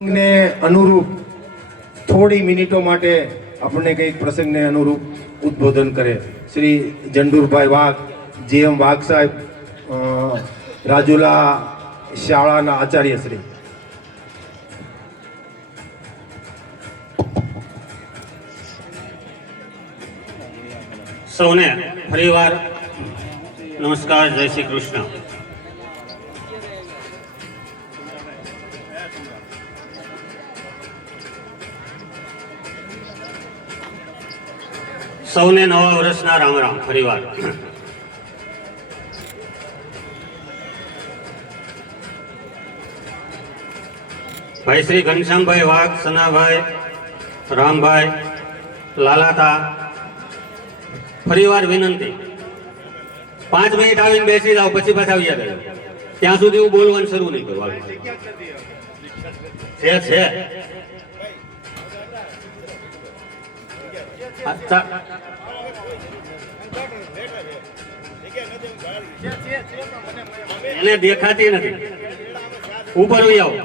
ને અનુરૂપ થોડી મિનિટો માટે આપણને કંઈક પ્રસંગને અનુરૂપ ઉદ્બોધન કરે. શ્રી જંડુરભાઈ વાઘ જીએમ વાઘ સાહેબ રાજુલા શાળાના આચાર્ય શ્રી. સૌને ફરીવાર નમસ્કાર, જય શ્રી કૃષ્ણ. સૌને નવા વર્ષના રામ રામ ફરીવાર ભાઈ શ્રી ઘનશ્યામભાઈ વાઘ, સનાભાઈ, રામભાઈ, લાલાતા ફરીવાર વિનંતી પાંચ મિનિટ આવીને બેસી જાઓ, પછી પાછા આવ્યા જાય ત્યાં સુધી હું બોલવાનું શરૂ નહીં કરું. છે છે. એને દેખાતી નથી. ઉપર આવી આવો.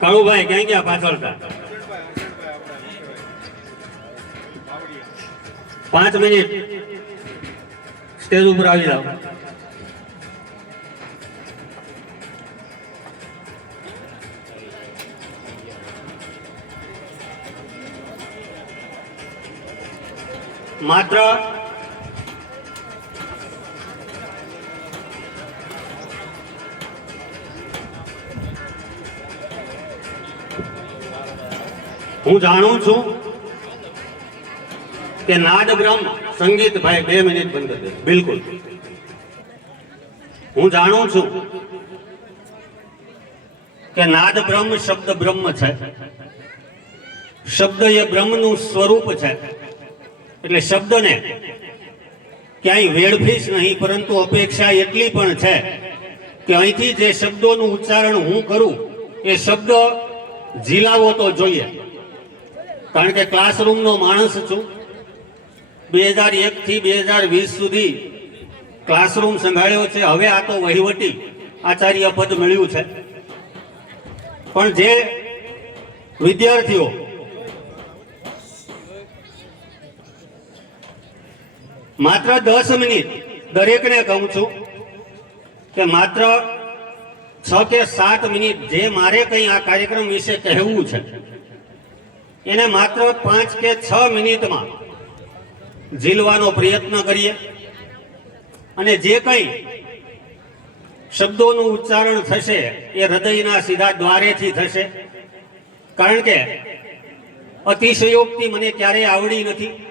કાળુભાઈ, ક્યાં ગયા પાછળતા પાંચ મિનિટ. સ્ટેજ ઉપર આવી જાઓ. માત્ર હું જાણું છું કે નાદ બ્રહ્મ સંગીત ભાઈ બે મિનિટ બંધ કરી બિલકુલ. હું જાણું છું કે નાદ બ્રહ્મ શબ્દ બ્રહ્મ છે. શબ્દ એ બ્રહ્મનું સ્વરૂપ છે. એટલે શબ્દને ક્યાંય વેડફીશ નહીં, પરંતુ અપેક્ષા એટલી પણ છે કે અહીંથી જે શબ્દોનું ઉચ્ચારણ હું કરું, એ શબ્દ ઝીલાવો તો જોઈએ. કારણ કે ક્લાસરૂમનો માણસ છું. બે હજાર એક થી બે હજાર વીસ સુધી ક્લાસરૂમ સંભાળ્યો છે. હવે આ તો વહીવટી આચાર્ય પદ મળ્યું છે. પણ જે વિદ્યાર્થીઓ માત્ર દસ મિનિટ દરેકને કહું છું કે માત્ર છ કે સાત મિનિટ જે મારે કંઈ આ કાર્યક્રમ વિશે કહેવું છે એને માત્ર પાંચ કે છ મિનિટમાં ઝીલવાનો પ્રયત્ન કરીએ. અને જે કંઈ શબ્દોનું ઉચ્ચારણ થશે એ હૃદયના સીધા દ્વારેથી થશે. કારણ કે અતિશયોક્તિ મને ક્યારેય આવડી નથી.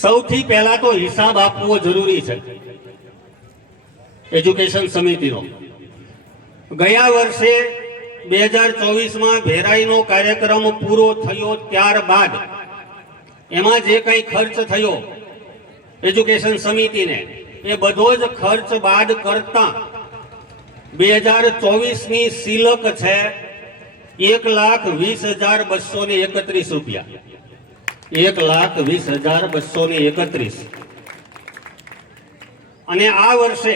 સૌથી પહેલા તો હિસાબ આપવો જરૂરી છે. એજ્યુકેશન સમિતિનો. ગયા વર્ષે બે હજાર ચોવીસમાં ભેરાઈનો કાર્યક્રમ પૂરો થયો ત્યારબાદ. એમાં જે કંઈ ખર્ચ થયો, એજ્યુકેશન સમિતિને, એ બધો જ ખર્ચ બાદ કરતા બે હજાર ચોવીસની સિલક છે એક લાખ વીસ હજાર બસો ને એકત્રીસ રૂપિયા. એક લાખ વીસ હજાર બસો ને એકત્રીસ. અને આ વર્ષે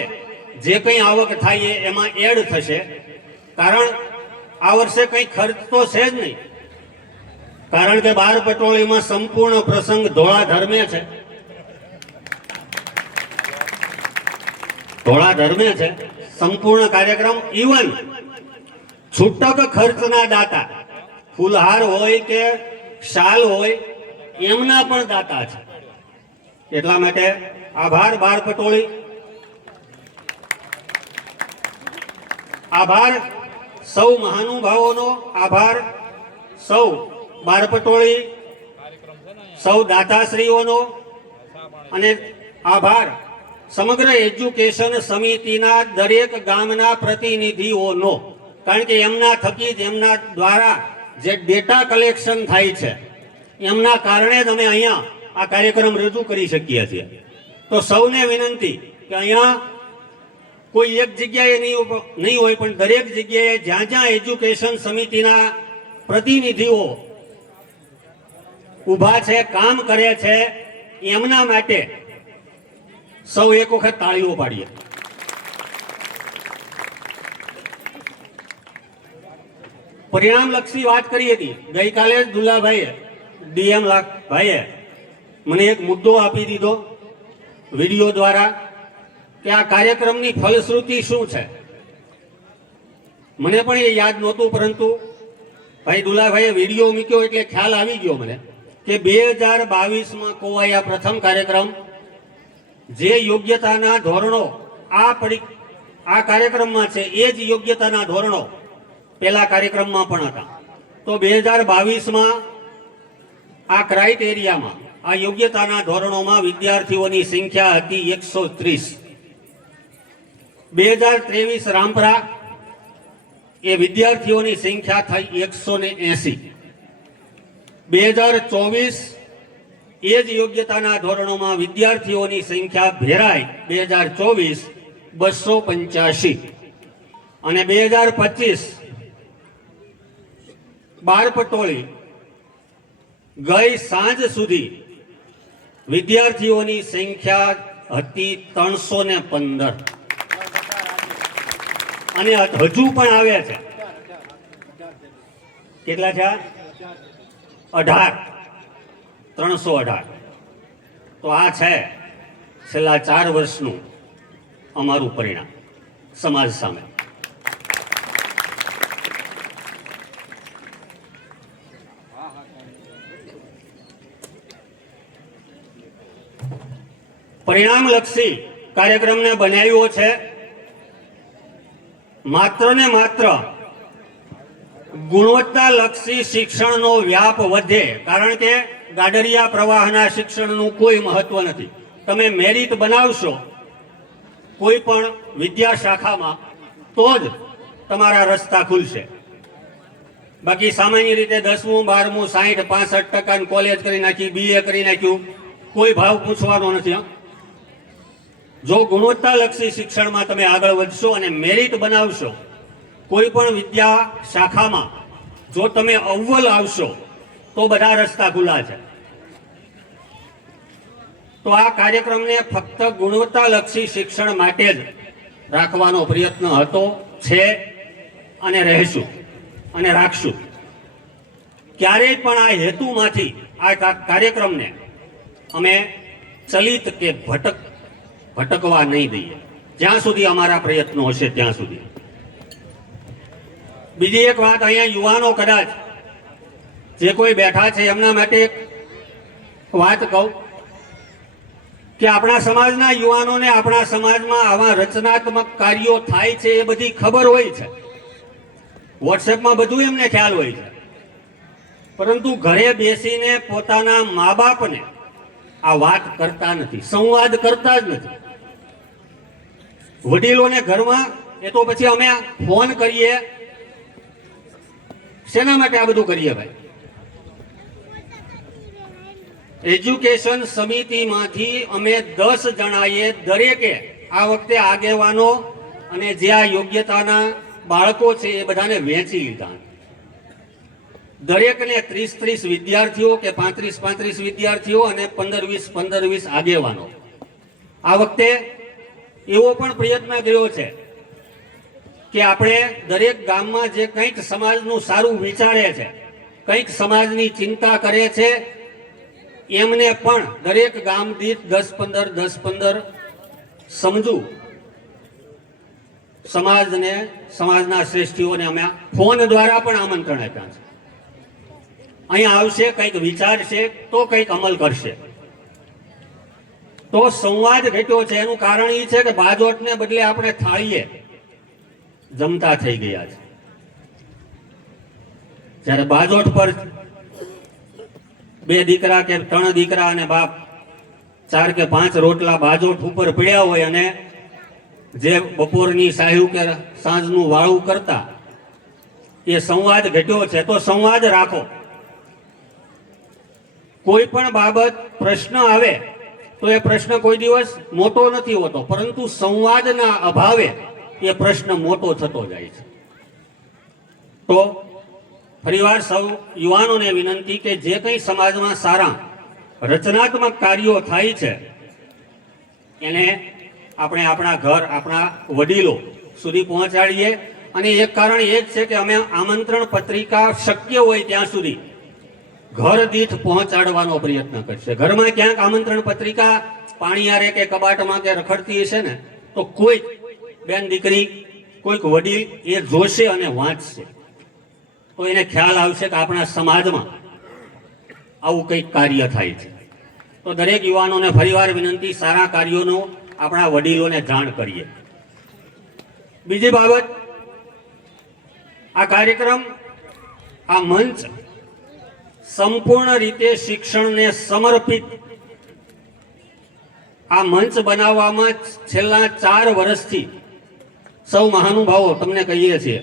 જે કંઈ આવક થાય એમાં એડ થશે. કારણ આ વર્ષે કંઈ ખર્ચ તો છે જ નહીં. કારણ કે બાર પટોળીમાં સંપૂર્ણ પ્રસંગ ધોળા ધર્મે છે. ધોળા ધર્મે છે. સંપૂર્ણ કાર્યક્રમ ઇવન છૂટક ખર્ચના દાતા. ફૂલહાર હોય કે શાલ હોય, એમના પણ દાતા છે. એટલા માટે આભાર બાર પટોળી. આભાર સૌ મહાનુભાવોનો આભાર. સૌ બારપટોળી સૌ દાતાશ્રીઓનો અને આભાર. સમગ્ર એજ્યુકેશન સમિતિના દરેક ગામના પ્રતિનિધિઓનો, કારણ કે એમના થકી જ એમના દ્વારા જે ડેટા કલેક્શન થાય છે, એમના કારણે જ અમે અહીંયા આ કાર્યક્રમ રજૂ કરી શકીએ છીએ. તો સૌને વિનંતી કે અહીંયા કોઈ એક જગ્યાએ નહીં નહીં હોય, પણ દરેક જગ્યાએ જ્યાં જ્યાં એજ્યુકેશન સમિતિના પ્રતિનિધિઓ ઊભા છે, કામ કરે છે, એમના માટે સૌ એક વખત તાળીઓ પાડીએ પરિણામલક્ષી વાત કરી હતી ગઈકાલે જ દુલ્લાભાઈએ, ડીએમ લાખભાઈએ મને એક મુદ્દો આપી દીધો વીડિયો દ્વારા. કે આ કાર્યક્રમની ફલશ્રુતિ શું છે? મને પણ એ યાદ નહોતું, પરંતુ ભાઈ દુલાભાઈએ વીડિયો મૂક્યો એટલે ખ્યાલ આવી ગયો મને કે બે હજાર બાવીસમાં કોવાયા પ્રથમ કાર્યક્રમ. જે યોગ્યતાના ધોરણો આ પરી, આ કાર્યક્રમમાં છે, એ જ યોગ્યતાના ધોરણો પેલા કાર્યક્રમમાં પણ હતા. તો બે હજાર બાવીસમાં આ ક્રાઇટેરિયામાં, આ યોગ્યતાના ધોરણોમાં વિદ્યાર્થીઓની સંખ્યા હતી એકસો ત્રીસ. બે હજાર ત્રેવીસ રામપરા એ વિદ્યાર્થીઓની સંખ્યા થઈ એકસો ને એસી. બે હજાર ચોવીસ એ જ યોગ્યતાના ધોરણોમાં વિદ્યાર્થીઓની સંખ્યા ભેરાય બે હજાર ચોવીસ બસો પંચ્યાસી. અને બે હજાર પચીસ બાર પટોળી. ગઈ સાંજ સુધી વિદ્યાર્થીઓની સંખ્યા હતી ત્રણસો ને પંદર. અને હજુ પણ આવ્યા છે. કેટલા છે? અઢાર. ત્રણસો અઢાર. તો આ છે છેલ્લા ચાર વર્ષનું અમારું પરિણામ સમાજ સામે. પરિણામલક્ષી કાર્યક્રમને બનાવ્યો છે માત્ર ને માત્ર ગુણવત્તાલક્ષી શિક્ષણનો વ્યાપ વધે, કારણ કે ગાડરિયા પ્રવાહના શિક્ષણનું કોઈ મહત્વ નથી તમે મેરિટ બનાવશો કોઈ પણ વિદ્યા શાખામાં, તો જ તમારા રસ્તા ખુલશે બાકી સામાન્ય રીતે દસમું, બારમું, સાહીઠ, પાસઠ ટકા કોલેજ કરી નાખી બીએ કરી નાખ્યું, કોઈ ભાવ પૂછવાનો નથી. જો ગુણવત્તાલક્ષી શિક્ષણમાં તમે આગળ વધશો અને મેરિટ બનાવશો, કોઈ પણ વિદ્યા શાખામાં જો તમે અવ્વલ આવશો, તો બધા રસ્તા ખુલ્લા છે. તો આ કાર્યક્રમને ફક્ત ગુણવત્તાલક્ષી શિક્ષણ માટે જ રાખવાનો પ્રયત્ન હતો, છે અને રહેશું અને રાખશું. ક્યારેય પણ આ હેતુમાંથી આ કાર્યક્રમને અમે ચલિત કે ભટક ભટકવા નહીં દઈએ. જ્યાં સુધી અમારા પ્રયત્નો હશે ત્યાં સુધી. બીજી એક વાત અહીંયા યુવાનો કદાચ જે કોઈ બેઠા છે એમના માટે એક વાત કહું કે આપણા સમાજના યુવાનોને આપણા સમાજમાં આવા રચનાત્મક કાર્યો થાય છે એ બધી ખબર હોય છે. વોટ્સએપમાં બધું એમને ખ્યાલ હોય છે. પરંતુ ઘરે બેસીને પોતાના મા બાપને આ વાત કરતા નથી, સંવાદ કરતા જ નથી. વડીલોને ઘરમાં, એ તો પછી અમે ફોન કરીએ. શેના માટે આ બધું કરીએ ભાઈ? એજ્યુકેશન સમિતિમાંથી અમે દસ જણાએ દરેકે આ વખતે આગેવાનો અને જે આ યોગ્યતાના બાળકો છે એ બધાને વેચી લીધા. દરેકને ત્રીસ ત્રીસ વિદ્યાર્થીઓ કે પાંત્રીસ પાંત્રીસ વિદ્યાર્થીઓ અને પંદર વીસ પંદર વીસ આગેવાનો. આ વખતે એવો પણ પ્રયત્ન કર્યો છે કે આપણે દરેક ગામમાં જે કંઈક સમાજનું સારું વિચારે છે, કંઈક સમાજની ચિંતા કરે છે, એમને પણ દરેક ગામ દીઠ દસ પંદર દસ પંદર સમજુ. સમાજને, સમાજના શ્રેષ્ઠીઓને અમે ફોન દ્વારા પણ આમંત્રણ આપ્યા છે. અહીંયા આવશે, કંઈક વિચારશે, તો કંઈક અમલ કરશે. તો સંવાદ ઘટ્યો છે. એનું કારણ એ છે કે બાજોટને બદલે આપણે થાળીએ જમતા થઈ ગયા છે. જ્યારે બાજોટ પર બે દીકરા કે ત્રણ દીકરા અને બાપ ચાર કે પાંચ રોટલા બાજોટ ઉપર પડ્યા હોય અને જે બપોરની સાહ્યુ કે સાંજનું વાળું કરતા, એ સંવાદ ઘટ્યો છે. તો સંવાદ રાખો. કોઈ પણ બાબત પ્રશ્ન આવે તો એ પ્રશ્ન કોઈ દિવસ મોટો નથી હોતો, પરંતુ સંવાદના અભાવે એ પ્રશ્ન મોટો થતો જાય છે. તો ફરીવાર સૌ યુવાનોને વિનંતી કે જે કંઈ સમાજમાં સારા, રચનાત્મક કાર્યો થાય છે, એને આપણે આપણા ઘર, આપણા વડીલો સુધી પહોંચાડીએ. અને એક કારણ એ જ છે કે અમે આમંત્રણ પત્રિકા શક્ય હોય ત્યાં સુધી ઘર દીઠ પહોંચાડવાનો પ્રયત્ન કરશે. ઘરમાં ક્યાંક આમંત્રણ પત્રિકા પાણીયારે કે કબાટમાં કે રખડતી હશે ને, તો કોઈક બેન દીકરી, કોઈક વડીલ એ જોશે અને વાંચશે. તો એને ખ્યાલ આવશે કે આપણા સમાજમાં આવું કંઈક કાર્ય થાય છે. તો દરેક યુવાનોને ફરીવાર વિનંતી, સારા કાર્યોનો આપણા વડીલોને જાણ કરીએ. બીજી બાબત, આ કાર્યક્રમ, આ મંચ સંપૂર્ણ રીતે શિક્ષણને સમર્પિત. આ મંચ બનાવવામાં છેલ્લા ચાર વર્ષથી સૌ મહાનુભાવો તમને કહીએ છીએ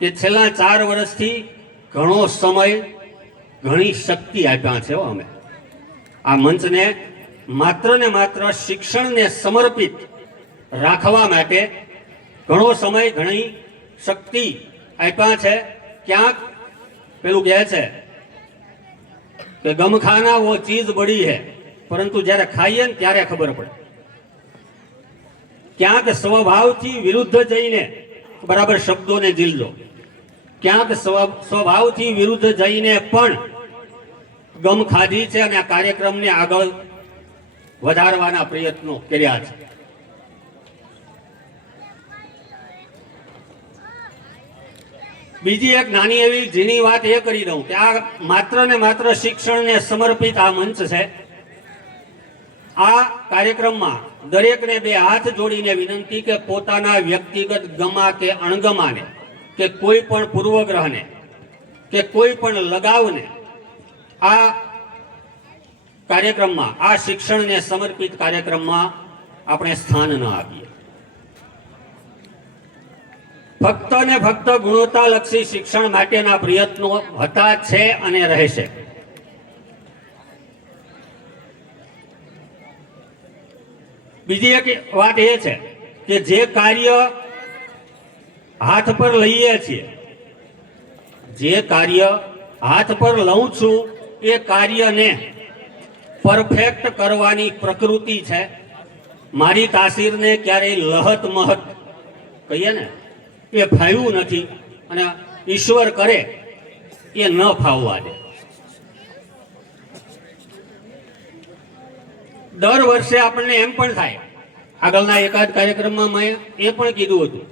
કે છેલ્લા ચાર વર્ષથી ઘણો સમય, ઘણી શક્તિ આપ્યા છે અમે. આ મંચને માત્ર ને માત્ર શિક્ષણને સમર્પિત રાખવા માટે ઘણો સમય, ઘણી શક્તિ આપ્યા છે. ક્યાંક પેલું કહે છે કે ગમખાના વો ચીજ બડી હે. પરંતુ જ્યારે ખાઈએ ને ત્યારે ખબર પડે. ક્યાંક સ્વભાવથી વિરુદ્ધ જઈને, બરાબર શબ્દોને જીલજો ક્યાંક સ્વભાવથી વિરુદ્ધ જઈને પણ ગમ ખાધી છે અને આ કાર્યક્રમને આગળ વધારવાના પ્રયત્નો કર્યા છે. બીજી એક નાની એવી ઝીણી વાત એ કરી દઉં કે આ માત્ર ને માત્ર શિક્ષણને સમર્પિત આ મંચ છે. આ કાર્યક્રમમાં દરેકને બે હાથ જોડીને વિનંતી કે પોતાના વ્યક્તિગત ગમા કે અણગમાને, કે કોઈ પણ પૂર્વગ્રહને, કે કોઈ પણ લગાવને આ કાર્યક્રમમાં, આ શિક્ષણને સમર્પિત કાર્યક્રમમાં આપણે સ્થાન ન આપીએ. ફક્ત ને ફક્ત ગુણવત્તાલક્ષી શિક્ષણ માટેના પ્રયત્નો હતા છે અને રહેશે. બીજી એક વાત એ છે કે જે કાર્ય હાથ પર લઈએ છીએ, જે કાર્ય હાથ પર લઉં છું એ કાર્યને પરફેક્ટ કરવાની પ્રકૃતિ છે. મારી તાસીરને ક્યારેય લહત મહત કહીએ ને એ ફાવ્યું નથી અને ઈશ્વર કરે, એ ન ફાવવા દે. દર વર્ષે આપણને એમ પણ થાય, આગળના એકાદ કાર્યક્રમમાં મેં એ પણ કીધું હતું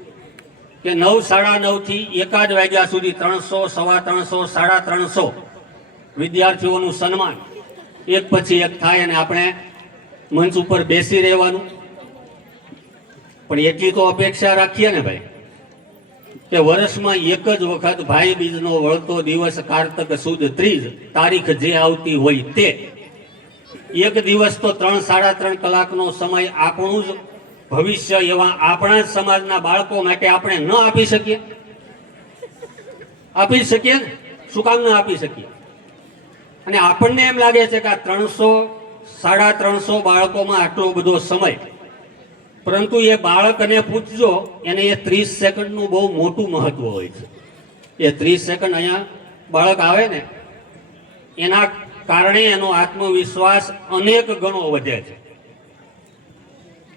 કે નવ સાડા નવથી એકાદ વાગ્યા સુધી ત્રણસો, સવા ત્રણસો, સાડા ત્રણસો વિદ્યાર્થીઓનું સન્માન એક પછી એક થાય અને આપણે મંચ ઉપર બેસી રહેવાનું. પણ એટલી તો અપેક્ષા રાખીએ ને ભાઈ. કે વર્ષમાં એક જ વખત ભાઈ બીજનો વળતો દિવસ કારતક સુદ ત્રીજ તારીખ જે આવતી હોય તે. એક દિવસ તો ત્રણ, સાડા ત્રણ કલાકનો સમય આપણું જ ભવિષ્ય એવા આપણા જ સમાજના બાળકો માટે આપણે ન આપી શકીએ. આપી શકીએ શું કામ ન આપી શકીએ? અને આપણને એમ લાગે છે કે આ ત્રણસો, સાડા ત્રણસો બાળકોમાં આટલો બધો સમય પરંતુ એ બાળકને પૂછજો એને એ ત્રીસ સેકન્ડનું બહુ મોટું મહત્વ હોય છે. એ ત્રીસ સેકન્ડ અહીંયા બાળક આવે ને, એના કારણે એનો આત્મવિશ્વાસ અનેક ગણો વધે છે.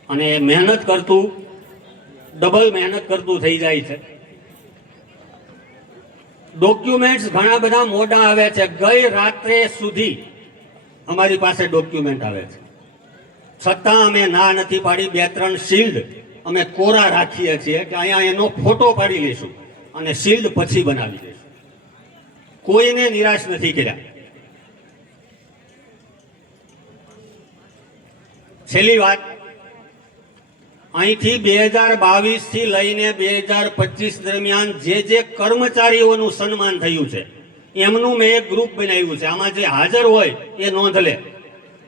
અને મહેનત કરતું, ડબલ મહેનત કરતું થઈ જાય છે. ડોક્યુમેન્ટ્સ ઘણા બધા મોડા આવે છે. ગઈ રાત્રે સુધી અમારી પાસે ડોક્યુમેન્ટ આવે છે. છતાં અમે ના નથી પાડી, બે ત્રણ શિલ્ડ અમે કોરા રાખીએ છીએ કે અહીંયા એનો ફોટો પાડી લઈશું અને શિલ્ડ પછી બનાવી દઈશું. કોઈને નિરાશ નથી કર્યા. છેલ્લી વાત. અહીંથી બે હજાર બાવીસથી લઈને બે હજાર પચીસ દરમિયાન જે જે કર્મચારીઓનું સન્માન થયું છે, એમનું મેં એક ગ્રુપ બનાવ્યું છે. આમાં જે હાજર હોય એ નોંધ લે.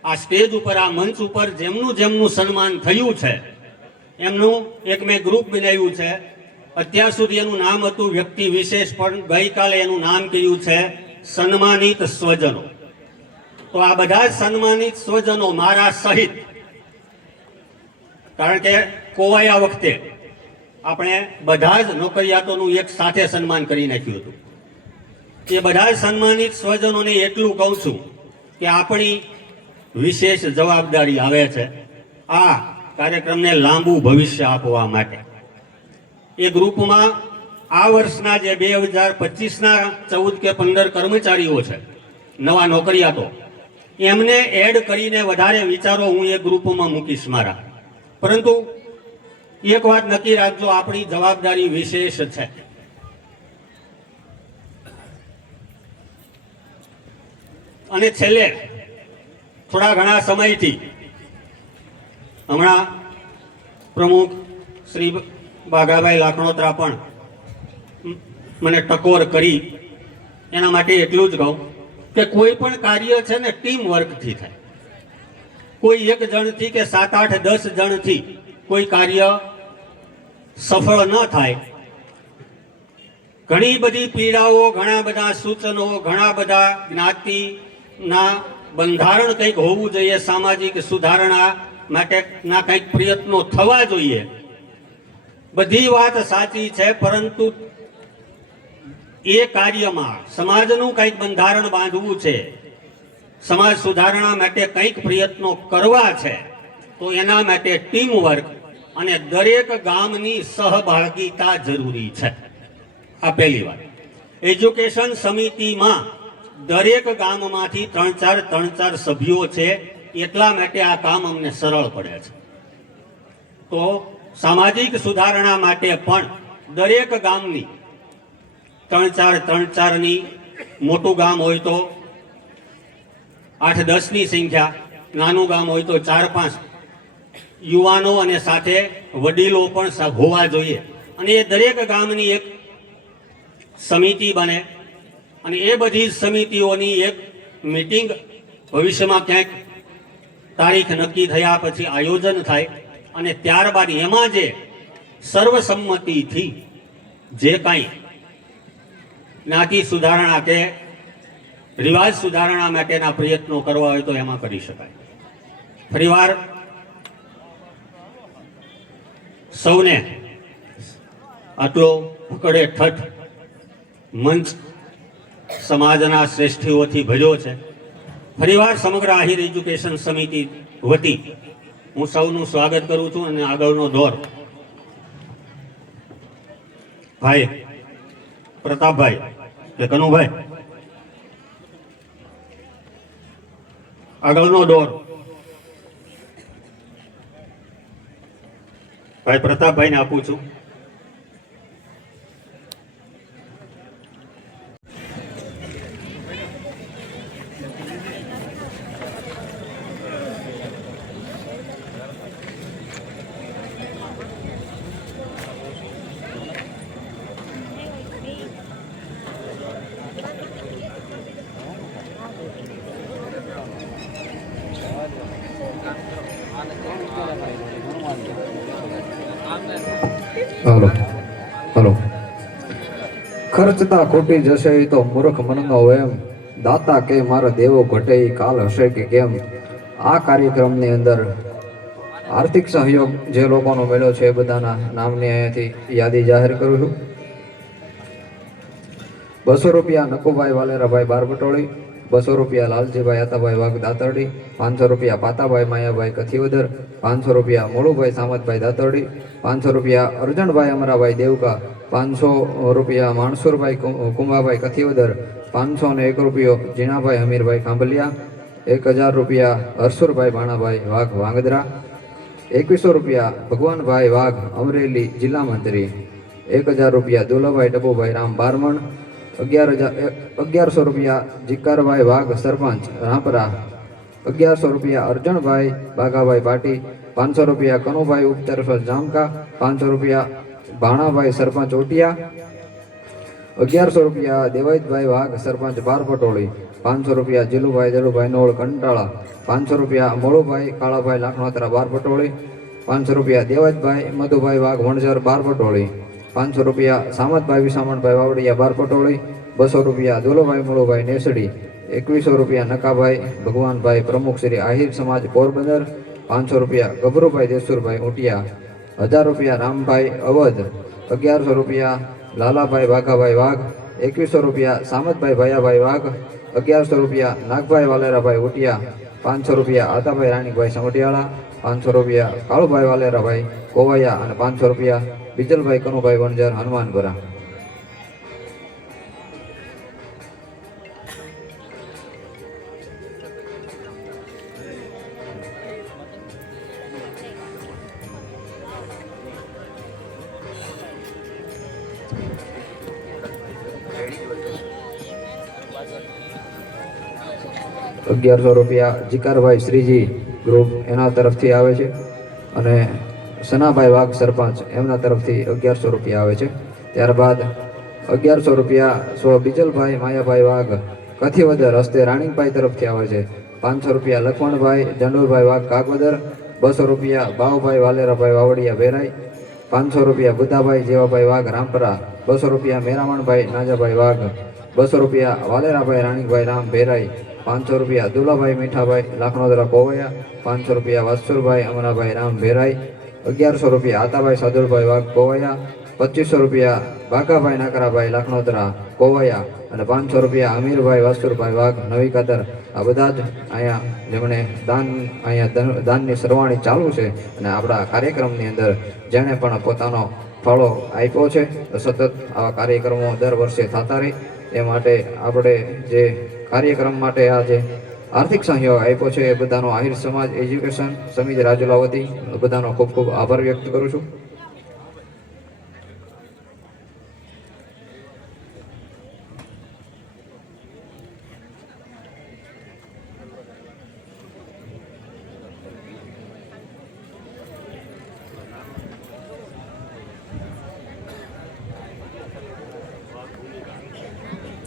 આ સ્ટેજ ઉપર, આ મંચ ઉપર જેમનું જેમનું સન્માન થયું છે, એમનું એક મેં ગ્રુપ બનાવ્યું છે. અત્યાર સુધી એનું નામ હતું વ્યક્તિ વિશેષ, પણ ગઈકાલે એનું નામ કહ્યું છે સન્માનિત સ્વજનો. તો આ બધા સન્માનિત સ્વજનો મારા સહિત, કારણ કે કોવાયા વખતે આપણે બધા જ નોકરિયાતોનું એક સાથે સન્માન કરી નાખ્યું હતું. એ બધા સન્માનિત સ્વજનોને એટલું કહું છું કે આપણી વિશેષ જવાબદારી આવે છે આ કાર્યક્રમને લાંબુ ભવિષ્ય આપવા માટે. એ ગ્રુપમાં આ વર્ષના જે બે હજાર પચીસના ચૌદ કે પંદર કર્મચારીઓ છે, નવા નોકરિયાતો, એમને એડ કરીને વધારે વિચારો હું એ ગ્રુપમાં મૂકીશ મારા. પરંતુ એક વાત નક્કી રાખજો, આપણી જવાબદારી વિશેષ છે. અને છેલ્લે થોડા ઘણા સમયથી હમણાં પ્રમુખ શ્રી બાઘાભાઈ લાખણોત્રા પણ મને ટકોર કરી. એના માટે એટલું જ કહું કે કોઈ પણ કાર્ય છે ને ટીમ વર્કથી થાય. કોઈ એક જણથી કે સાત, આઠ, દસ જણથી કોઈ કાર્ય સફળ ન થાય. ઘણી બધી પીડાઓ, ઘણા બધા સૂચનો, ઘણા બધા જ્ઞાતિના બંધારણ કંઈક હોવું જોઈએ, સામાજિક સુધારણા માટેના કંઈક પ્રયત્નો થવા જોઈએ. બધી વાત સાચી છે, પરંતુ એ કાર્યમાં સમાજનું કંઈક બંધારણ બાંધવું છે, સમાજ સુધારણા માટે કંઈક પ્રયત્નો કરવા છે, તો એના માટે ટીમ વર્ક અને દરેક ગામની સહભાગીતા જરૂરી છે. આ પહેલી વાત. એજ્યુકેશન સમિતિમાં દરેક ગામમાંથી ત્રણ ચાર ત્રણ ચાર સભ્યો છે, એટલા માટે આ કામ અમને સરળ પડે છે. તો સામાજિક સુધારણા માટે પણ દરેક ગામની ત્રણ ચાર, ત્રણ ચારની મોટું ગામ હોય તો આઠ, દસની સંખ્યા, નાનું ગામ હોય તો ચાર, પાંચ યુવાનો અને સાથે વડીલો પણ હોવા જોઈએ. અને એ દરેક ગામની એક સમિતિ બને. અને એ બધી સમિતિઓની એક મિટિંગ ભવિષ્યમાં ક્યાંક તારીખ નક્કી થયા પછી આયોજન થાય અને ત્યારબાદ એમાં જે સર્વસંમતિથી જે કાંઈ જ્ઞાતિ સુધારણા કે રિવાજ સુધારણા માટેના પ્રયત્નો કરવા હોય તો એમાં કરી શકાય. ફરીવાર સૌને આટલો પકડે ઠઠ મંચ સમાજના શ્રેષ્ઠીઓથી ભર્યો છે. ફરીવાર સમગ્ર આહિર એજ્યુકેશન સમિતિ વતી હું સૌનું સ્વાગત કરું છું અને આગળનો દોર. ભાઈ, પ્રતાપભાઈ કે કનુભાઈ? આગળનો દોર. ભાઈ, પ્રતાપભાઈને આપું છું. ખર્ચતા ખોટી જશે તો મૂર્ખ મનનો એમ દાતા કે મારો દેવો ઘટે કાલ હશે કે કેમ? આ કાર્યક્રમની અંદર આર્થિક સહયોગ જે લોકોનો મળ્યો છે એ બધાના નામની અહીંયાથી યાદી જાહેર કરું છું. બસો રૂપિયા નકુભાઈ વાલેરાભાઈ બારબટોળી, બસો રૂપિયા લાલજીભાઈ આતાભાઈ વાઘ દાતરડી પાંચસો રૂપિયા પાતાભાઈ માયાભાઈ કથિવદર, પાંચસો રૂપિયા મોળુભાઈ સામતભાઈ દાતરડી, પાંચસો રૂપિયા અર્જણભાઈ અમરાભાઈ દેવકા પાંચસો રૂપિયા માણસુરભાઈ કુંભાભાઈ કથિવદર, પાંચસો ને એક રૂપિયો જીણાભાઈ હમીરભાઈ ખાંભલિયા, એક હજાર રૂપિયા હરસુરભાઈ ભાણાભાઈ વાઘ વાંગદરા, એકવીસો રૂપિયા ભગવાનભાઈ વાઘ અમરેલી જિલ્લા મંત્રી, એક હજાર રૂપિયા દુલાભાઈ ડબુભાઈ રામ બારમણ, અગિયાર હજાર અગિયારસો રૂપિયા જીકારભાઈ વાઘ સરપંચ રાપરા અગિયારસો રૂપિયા અર્જણભાઈ બાઘાભાઈ પાટી, પાંચસો રૂપિયા કનુભાઈ ઉપસરપંચ જામકા, પાંચસો રૂપિયા ભાણાભાઈ સરપંચ ઓટિયા, અગિયારસો રૂપિયા દેવાઈતભાઈ વાઘ સરપંચ બાર પટોળી પાંચસો રૂપિયા જીલુભાઈ જલુભાઈ નોળ કંટાળા, પાંચસો રૂપિયા મોળુભાઈ કાળાભાઈ લાખણોતરા બાર પટોળી પાંચસો રૂપિયા દેવાજભાઈ મધુભાઈ વાઘ વણઝર બાર પટોળી પાંચસો રૂપિયા સામતભાઈ વિસામણભાઈ વાવડિયા બાર પટોળી બસો રૂપિયા દુલોભાઈ મોળુભાઈ નેસડી, એકવીસો રૂપિયા નકાભાઈ ભગવાનભાઈ પ્રમુખ શ્રી આહિર સમાજ પોરબંદર, પાંચસો રૂપિયા ગભરુભાઈ દેસુરભાઈ ઉટિયા હજાર રૂપિયા રામભાઈ અવધ, અગિયારસો રૂપિયા લાલાભાઈ વાઘાભાઈ વાઘ, એકવીસો રૂપિયા સામતભાઈ ભયાભાઈ વાઘ, અગિયારસો રૂપિયા નાગભાઈ વાલેરાભાઈ ઉટિયા, પાંચસો રૂપિયા આતાભાઈ રાણીભાઈ સમઢિયાળા, પાંચસો રૂપિયા કાળુભાઈ વાલેરાભાઈ કોવૈયા અને પાંચસો રૂપિયા બીજલભાઈ કનુભાઈ વણજર હનુમાનપુરા અગિયારસો રૂપિયા જીકારભાઈ શ્રીજી ગ્રુપ એના તરફથી આવે છે અને સનાભાઈ વાઘ સરપંચ એમના તરફથી અગિયારસો રૂપિયા આવે છે. ત્યારબાદ અગિયારસો રૂપિયા સ્વ બીજલભાઈ, માયાભાઈ વાઘ, કથીવદર હસ્તે રાણીભાઈ તરફથી આવે છે. પાંચસો રૂપિયા લખમણભાઈ, જંડુરભાઈ વાઘ, કાગવદર, બસો રૂપિયા બાવભાઈ વાલેરાભાઈ, વાવડિયા, વેરાઈ, પાંચસો રૂપિયા બુદ્ધાભાઈ, જેવાભાઈ વાઘ, રામપરા, બસો રૂપિયા મેરામણભાઈ, નાજાભાઈ વાઘ, બસો રૂપિયા વાલેરાભાઈ રાણીભાઈ રામ ભેરાઈ પાંચસો રૂપિયા દુલાભાઈ મીઠાભાઈ લાખનોદરા કોવૈયા પાંચસો રૂપિયા વાસુરભાઈ, અમરાભાઈ રામ ભેરાઈ અગિયારસો રૂપિયા આતાભાઈ સાદુરભાઈ વાઘ કોવૈયા પચીસો રૂપિયા બાકાભાઈ નાકરાભાઈ લાખનોદરા કોવૈયા અને પાંચસો રૂપિયા અમીરભાઈ વાસુરભાઈ, વાઘ, નવી કદર આ બધા જ અહીંયા જેમણે દાન, અહીંયા દાનની સરવાણી ચાલુ છે અને આપણા કાર્યક્રમની અંદર જેણે પણ પોતાનો ફાળો આપ્યો છે સતત આવા કાર્યક્રમો દર વર્ષે થતા રહે. એ માટે આપણે જે કાર્યક્રમ માટે આ જે આર્થિક સહયોગ આપ્યો છે એ બધાનો આહિર સમાજ એજ્યુકેશન સમિતિ રાજુલા વતી બધાનો ખૂબ ખૂબ આભાર વ્યક્ત કરું છું.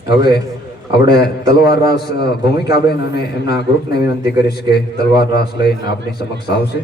હવે આપણે તલવાર રાસ ભૂમિકાબેન અને એમના ગ્રુપને વિનંતી કરીશ કે તલવાર રાસ લઈને આપની સમક્ષ આવશે.